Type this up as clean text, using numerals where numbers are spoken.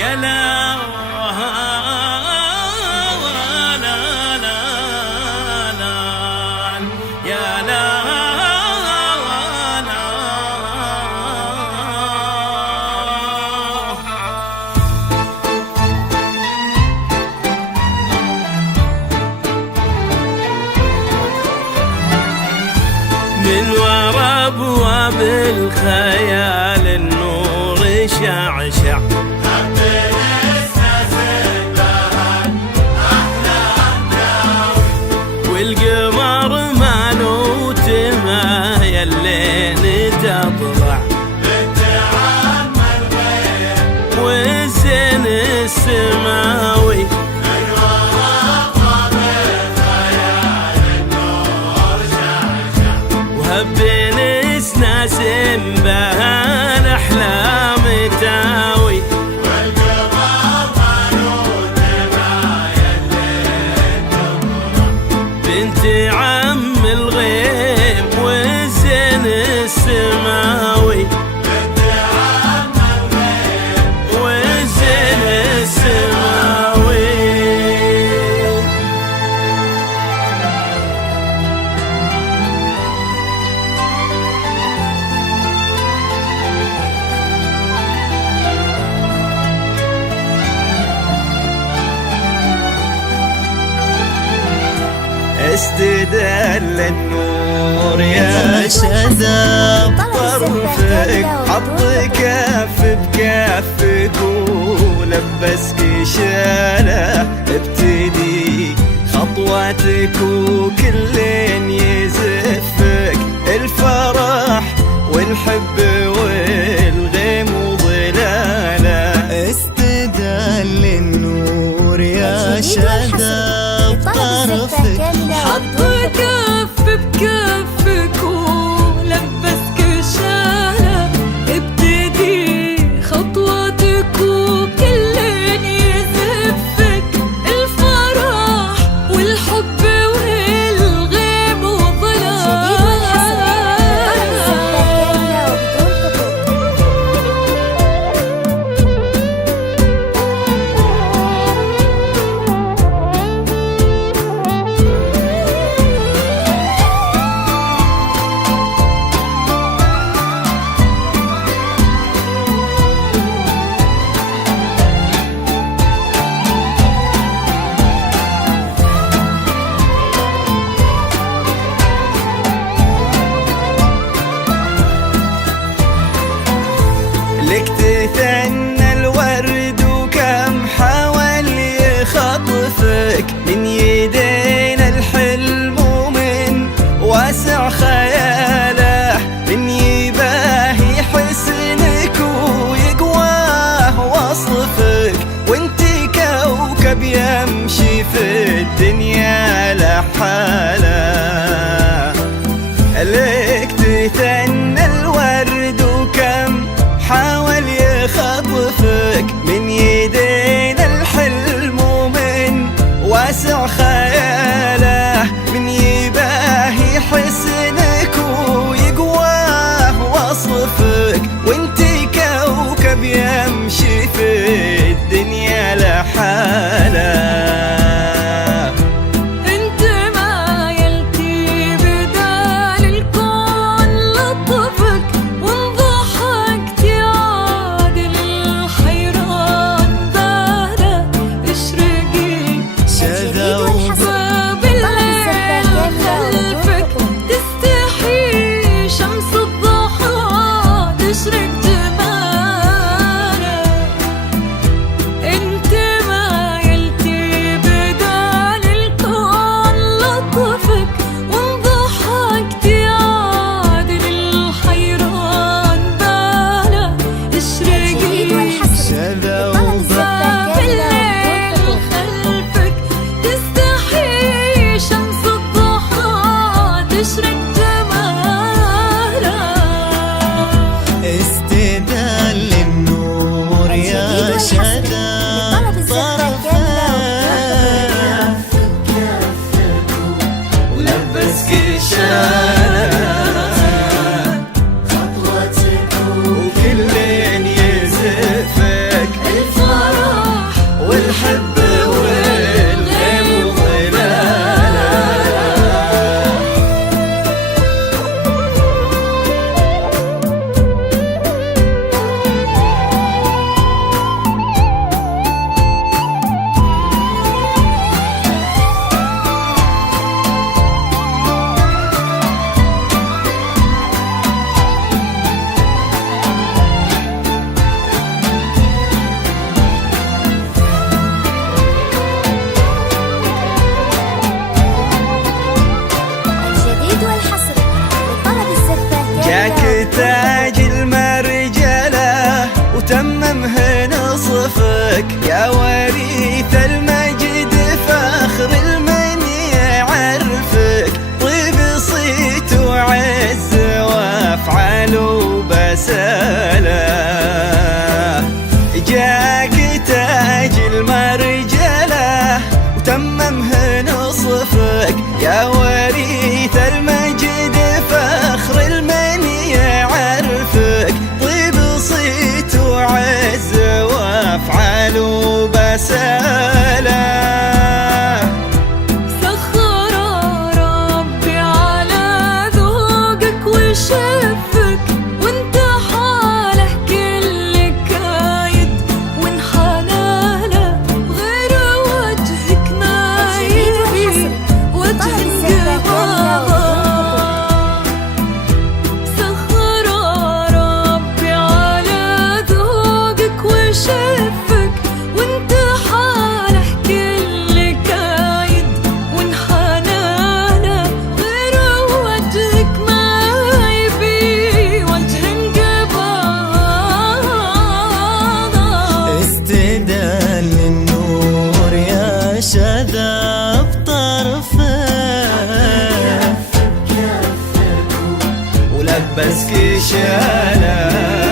يا لا لا لا لا يا لا لا. من ورا ابواب الخيال النور شعشع والقمر مالو تمايل لين تطلع بتعمل غير والزين السماوي من ورا ابواب الخيال النور شعشع وهبين اسناس بها الاحلام تاوي والقمر مالو تمايل لين تطلع بنت عم الغيم والزين السماوي بتعمل غير والزين السماوي. استدل النور يا شذا بطرفك حط كف بكفك ولبسك شاله ابتدي خطواتك وكل يزفك الفرح والحب والغيم وظلاله. استدل النور يا شذا بطرفك حط كف بكفك ولبسك شاله ابتدي خطواتك وكل يزفك الفرح والحب والغيم وظلام. لك تثنى الورد وكم حاول يخطفك من يدين الحلم ومن واسع خياله من يباهي حسنك ويقواه وصفك وانتي كوكب يمشي في الدنيا لحاله. لك تثنى الورد وكم حاول يخطفك من يدين الحلم ومن واسع خياله من يباهي حسنك ويقواه وصفك وانتي كوكب يمشي في الدنيا لحاله. يا وريث المجد فخر المن يعرفك طيب صيت وعز وافعال وبساله جاك تاج المرجله وتممه نصفك يا وريث المجد فخر المن يعرفك طيب صيت وعز وافعال وبساله سخر ربي على ذوقك وشفك وانت حاله كل كايد وانحنى له غير وجهك ما يبي وجه انقباضه سخر ربي على ذوقك وشفك وانت حاله كل كايد وانحنى له غير وجهك ما يبي وجه انقباضه استدل النور يا شذا بطرفك ولبسك شاله